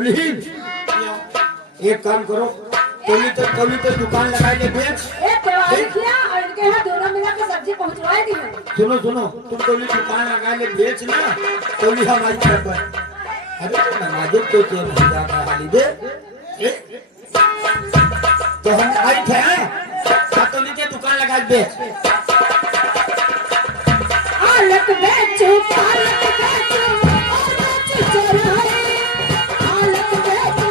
दुल्हीन एक काम करो, कभी तो दुकान लगा के बेच। एक त्योहार किया और इनके यहाँ दोनों मिला के सब्जी पहुँचवाए दी है। सुनो तुम कभी दुकान लगा ले बेच ना, कभी हमारी तरफ है। अरे तो नमाज़ों तो चेंज हो जाता हाली दे। तो हम आई थे तो नीचे दुकान लगा के बेच। पालक बेचो पालक बेचो और बेचो चरहाए पालक बेचो।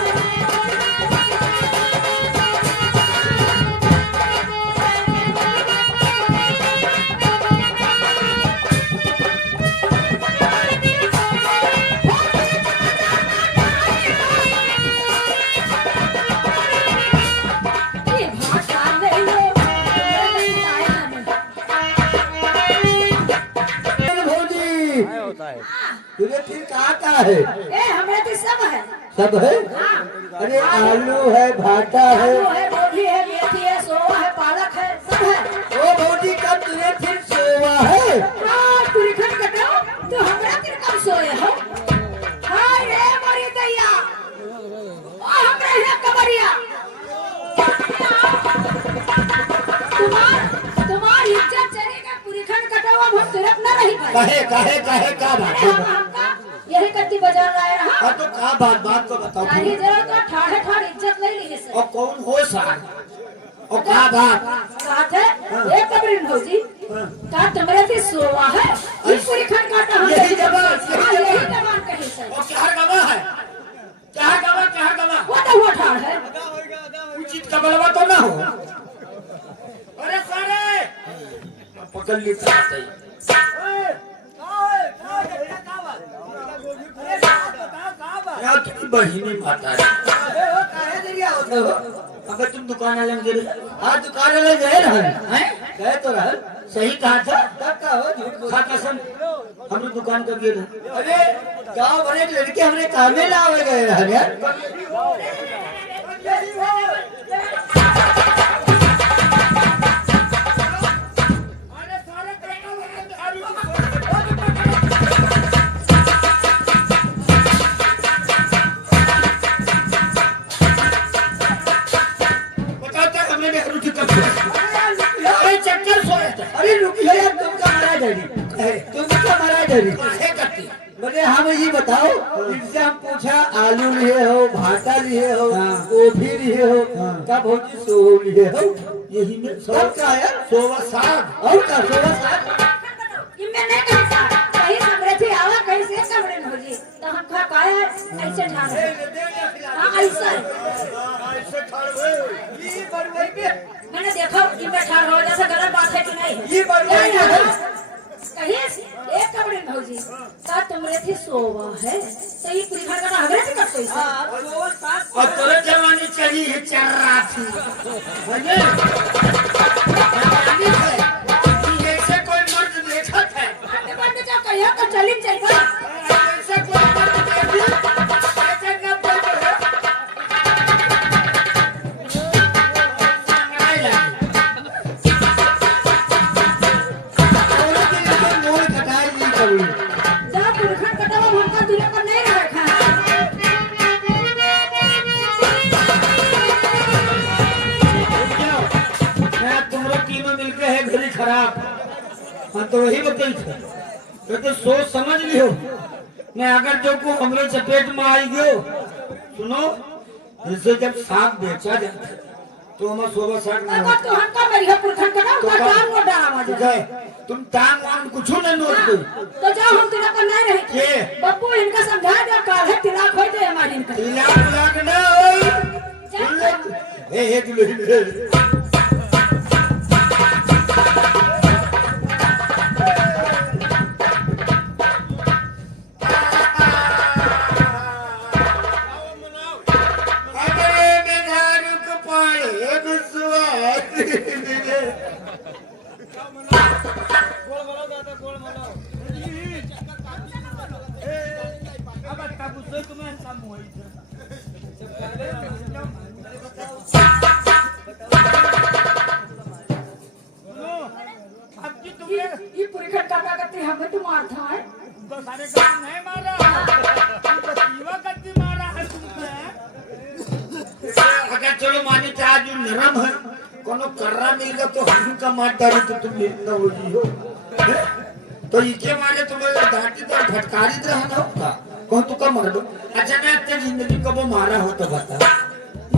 ये भाषा ले लो तुझे ठीक आता है? ए हमें तो सब है। हाँ। अरे आलू है, भाटा है, आलू है, गोभी है, मेथी है, सोवा है, पालक है, सब है। वो भौजी का तुझे फिर सोवा है। हाँ, तुरखन कटाओ तो हमरा फिर कब सोए हो? हाय रे मोरी दैया, ओ हमरा यहाँ कमरिया। तुम्हार इज्जत चलेगा, तुरखन कटाओ अब हम तुरक न रही पाए। काहे का बात है? यही कत्ती बाजार लाए रहा। हाँ तो का बात को बताओ। नहीं जरा तो ठाड़ इज्जत नहीं ली है। और कौन हो सा? और का बात है? ये कबरीन भौजी का तुम्हारे से सोवा है। इस पूरी खंड काटा हम यही जबान कहीं से। और क्या गवा है? क्या गवा? वो तो वो ठाड़ है। उचित कबलवा तो ना हो। अरे सारे पकड़ ली बहिनी माता अगर तुम दुकान गए आज दुकान गए गए तो रह सही कहा था कसम हम दुकान कर गए। अरे गाँव भरे लड़के हमने कामे लावे गए यार। मुझे हम ये बताओ, इनसे हम पूछा आलू लिए हो, भाटा लिए हो, गोभी लिए हो, कब हो जी सो लिए हो? यही में सब का है सोवा साग और का सोवा साग। इनमें नहीं कहीं समरे थे आवा कहीं से समरे न हो जी तो हम खा पाए ऐसे ठाड़ ऐसे मैंने देखा इनमें ठाड़ हो जैसा गलत बात है कि नहीं? ये बात कहीं एक कपड़े भौजी का तुमरे थी सोवा है तो ये पूरी घर का हगरे से कब पैसा और तोरे जवानी चली है चर्रा थी जैसे कोई मर्द देखा था बंद जाओ कहिया तो चली चलबा जैसे कोई मर्द देखी ऐसे न बोल जा पुरखन कटावा भूखा तुझे पर नहीं रखा मैं तुमरो तीनों मिलके है घड़ी खराब। हाँ तो वही बताई थे तो सोच समझ लियो मैं अगर जो को हमरे चपेट में आई गयो। सुनो जैसे जब साग बेचा जाता तो हम सोवा साग ना अगर तो हमका मेरी पुरखन कटावा तो काम को डावा जा तुम टांग वांग कुछ न नोट दो तो जाओ हम तुझे पर नहीं रहे के बब्बू इनका समझा दे काल है तिलाक होई दे हमारी इनका तिलाक ना होई हे दुल्हन ये पूरी खटका करते हमें तो मारता है तो सारे नहीं मारा तो पीवा करती मारा है अगर चलो माने चाह जो नरम है कोनो कर्रा मिलेगा तो हम का मार डाली तो तुम न हो जी हो हैं? तो इके मारे तुम्हें डांटी तो फटकारी रहना होगा कौन तू का मार दो अच्छा मैं अपने जिंदगी कब मारा हो तो बता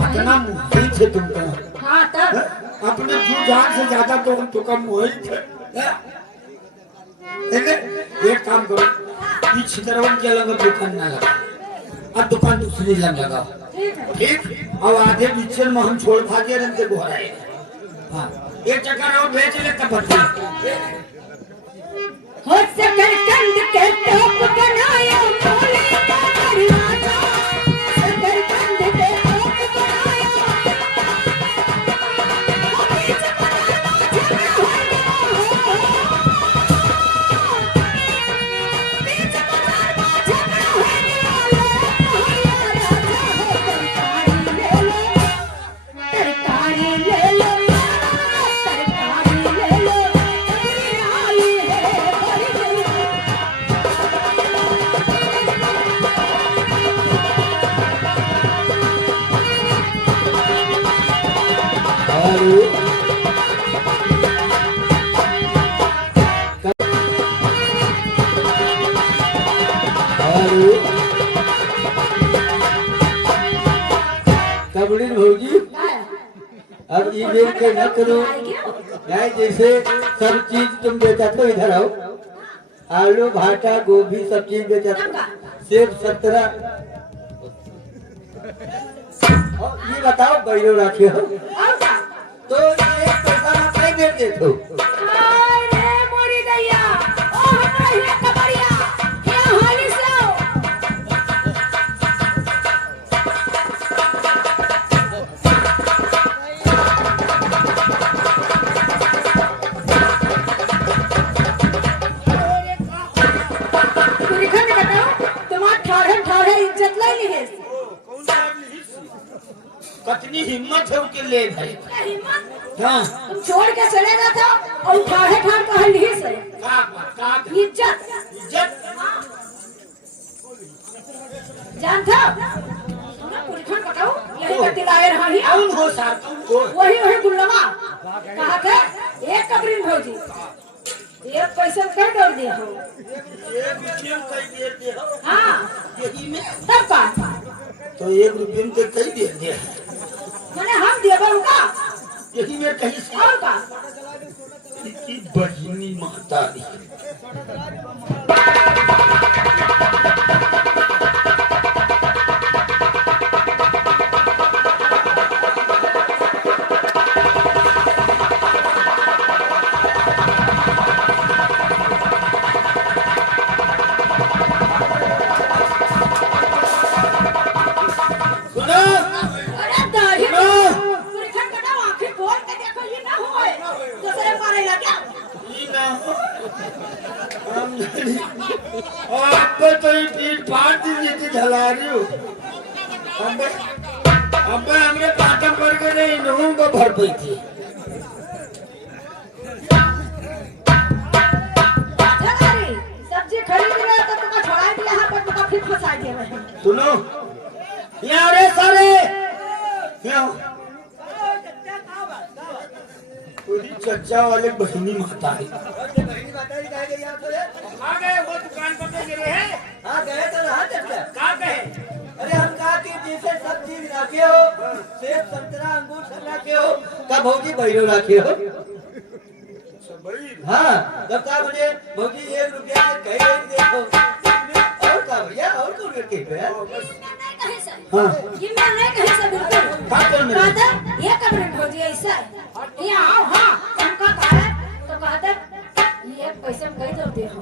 इतना मुश्किल थे तुमका हाँ तब हैं? अपने जीव जान से ज्यादा तो हम तुमका मोहित थे हैं? एक काम करो ये छिदरवन के अलग दुकान ना लगा अब दुकान दूसरी लगा ठीक है ठीक अब आधे बीचल में हम छोड़ भागे रंग के घोराए हाँ एक चक्कर और भेज ले तब बच्चे हो सकल कंद के टोप बनाया भोले का दरवाजा सकल कंद के टोप बनाया बीच बाजार में झगड़ा होने वाला तरकारी ले लो तरकारी ले लो आई है बड़ी हेलो हेलो कबड़ी भौजी अब ये मेल के न करो नहीं जैसे सब चीज तुम बेचा तो इधर आओ आलू भाटा गोभी सब चीज बेचा तो सेब संतरा और ये बताओ बैलो रखे हो और क्या तो ये पैसा ना कहीं दे देते हो अरे मोरी दैया ओ हमरा हिया कबड़िया क्या हाली से आओ पूरी खंड बताओ तुम्हार ठाढ़े ठाढ़े इज्जत ले ली है कितनी हिम्मत है उनके ले भाई हिम्मत हाँ तुम छोड़ के चले जाता और ठाढ़े ठाढ़ का हल्दी से का इज्जत इज्जत जानता सुना पूरी खंड बताओ यही का दिलाए रहा ही कौन हो सार कौन हो वही वही गुल्लमा कहा थे एक कबरीन भौजी एक पैसा कर दौड़ दिया हो एक रुपये में कई दे दे हो हाँ यही में तब का तो एक रुपये में कई दे दे मैंने हम दिया बरूंगा यही में कहीं से और का की बहिनी माता दी सुनो अरे दाढ़ी पूरी खंड बताओ आंखें खोल के देखो ये ना होए दूसरे मारे लगा ये ना हो हम नहीं आप तो ये पीठ फाड़ दी थी ढला रही हो अब हमने पाटम पर के नहीं नूं को भर पई थी झगारी सब्जी खरीद रहा तो तुमको छोड़ा दिया यहाँ पर तुमको फिर फंसा दिया मैं सुनो यहाँ रे सारे यहाँ पूरी चर्चा वाले बहिनी माता है आ गए वो दुकान पर पे गिरे हैं हाँ गए तो रहा चर्चा कहाँ गए अरे हम कहा कि जैसे सब चीज रखे हो सेब संतरा अंगूर सब रखे हो तब भौजी बैरो रखे हो हाँ तब कहा मुझे भौजी 1 रुपया में कहीं नहीं देखो और कहा भैया और कौन रखे हो यार हाँ ये मैं नहीं कहीं से बिल्कुल कहाँ कौन मिला? कहता ये कबरीन भौजी ऐसा है ये आओ हाँ तुमका कहा तो कहता ये पैसे में कहीं दौड़ दे हो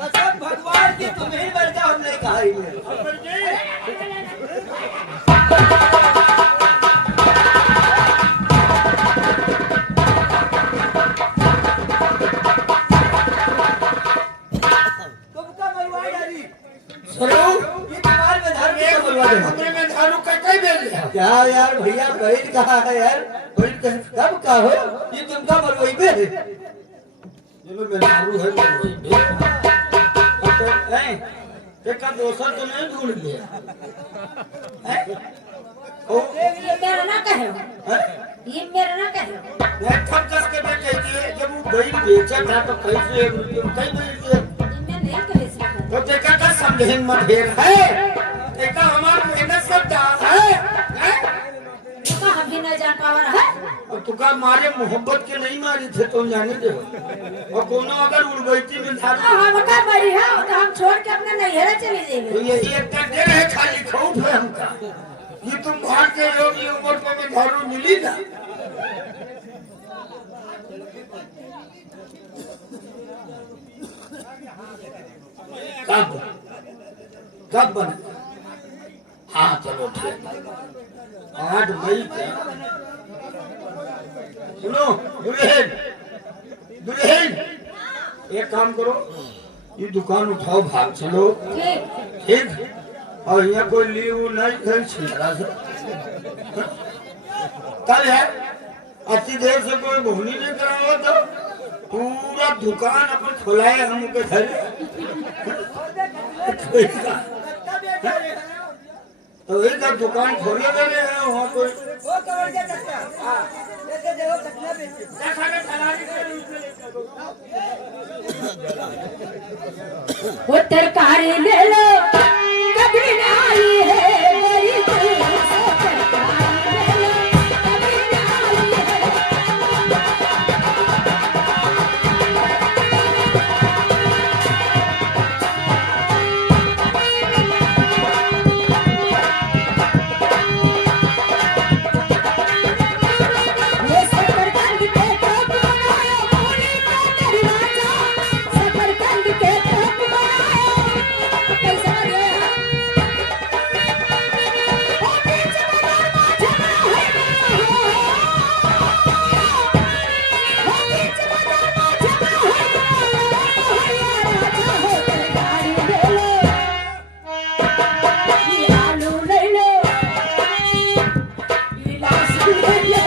कसम भगवान की तुम्हें बढ़ जाओ हमने कहा ही नहीं तुमका मरवा डाली सुनो ये तुम्हारे में धर्म एक एक बोलवा दे हमने में झाड़ू कई बेल लिया क्या यार भैया बहन कहा है यार बहन कहे कब का हो ये तुमका मरवाई पे जिन्हों में झाड़ू है तो वही दे तो नहीं एक दोस्त तो नहीं ढूंढ लिया हैं? ओ ये मेरा ना कहे हैं? ये मेरा ना कहे मैं ठग कस के मैं कहती है जब वो गई बेचा था तो कैसे कई मिनट मैं नहीं कहे सकता तो देखा का समझेंगे मत ढेर है देखा हमारा मेहनत सब दाग है का हम भी नहीं जान पावर है और तुका मारे मोहब्बत के नहीं मारी थे तो जाने दे और कोनो अगर उड़ गई थी मिलता हम का मरी है तो हम छोड़ के अपने नैहरा चले जाएंगे तो यही एक टक्कर है खाली खौफ है हमका ये तुम भाग के लोग ये उम्र को में घरों मिली ना कब कब बना हाँ चलो ठीक 8 मई के सुनो दुल्हन दुल्हन एक काम करो ये दुकान उठाओ भाग चलो ठीक ठीक और यहाँ कोई लीव नहीं घर छिंदरा से कल है अच्छी देर से कोई भूनी नहीं करा हुआ तो पूरा दुकान अपन खुलाए हम के घर तो एक दुकान खोले गए हैं वहाँ कोई वो तरकारी ले लो कभी ना आई है मेरी दिल से तरकारी ले लो कभी ना आई है ये सकरकंद के टोप बनायो भोली का दरवाजा सकरकंद के टोप बनायो कैसा रे ओ बीच बाजार में झगड़ा है ओ बीच बाजार में झगड़ा है राजा हो तरकारी ले लो ये आलू ले लो ये लहसुन ले लो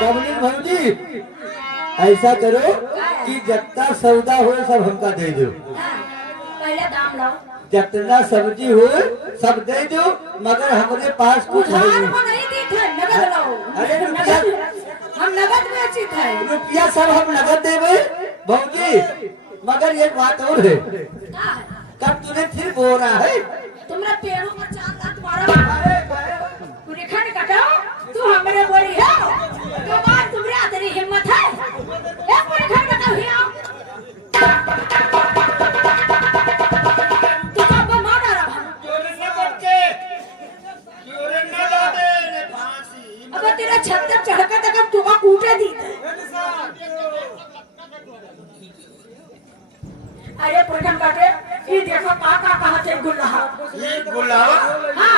कमलिन भौजी ऐसा करो कि जितना सौदा हो सब हमका दे दो पहले दाम लो जितना सब्जी हो सब दे दो मगर हमारे पास कुछ है उधार नहीं को नहीं दी थे नगद लो अरे रुपया हम नगद बेची थे रुपया सब हम नगद देवे भौजी मगर एक बात और है क्या है कब तुझे फिर बोरा है तुम्हारा पेड़ों पर 4 दांत मारा तू रेखा ने काटो तू हमारे बोरी है तो बात तुम्हारे तेरी हिम्मत है एक मिनट खड़ काटो हिया तू कब मार रहा चोरी न करके चोरी न लादे ने फांसी अब तेरा छत तक चढ़कर तक अब तुका कूटे दी अरे प्रथम काटे ये देखो का कहा थे गुल्हा ये गुलाब हाँ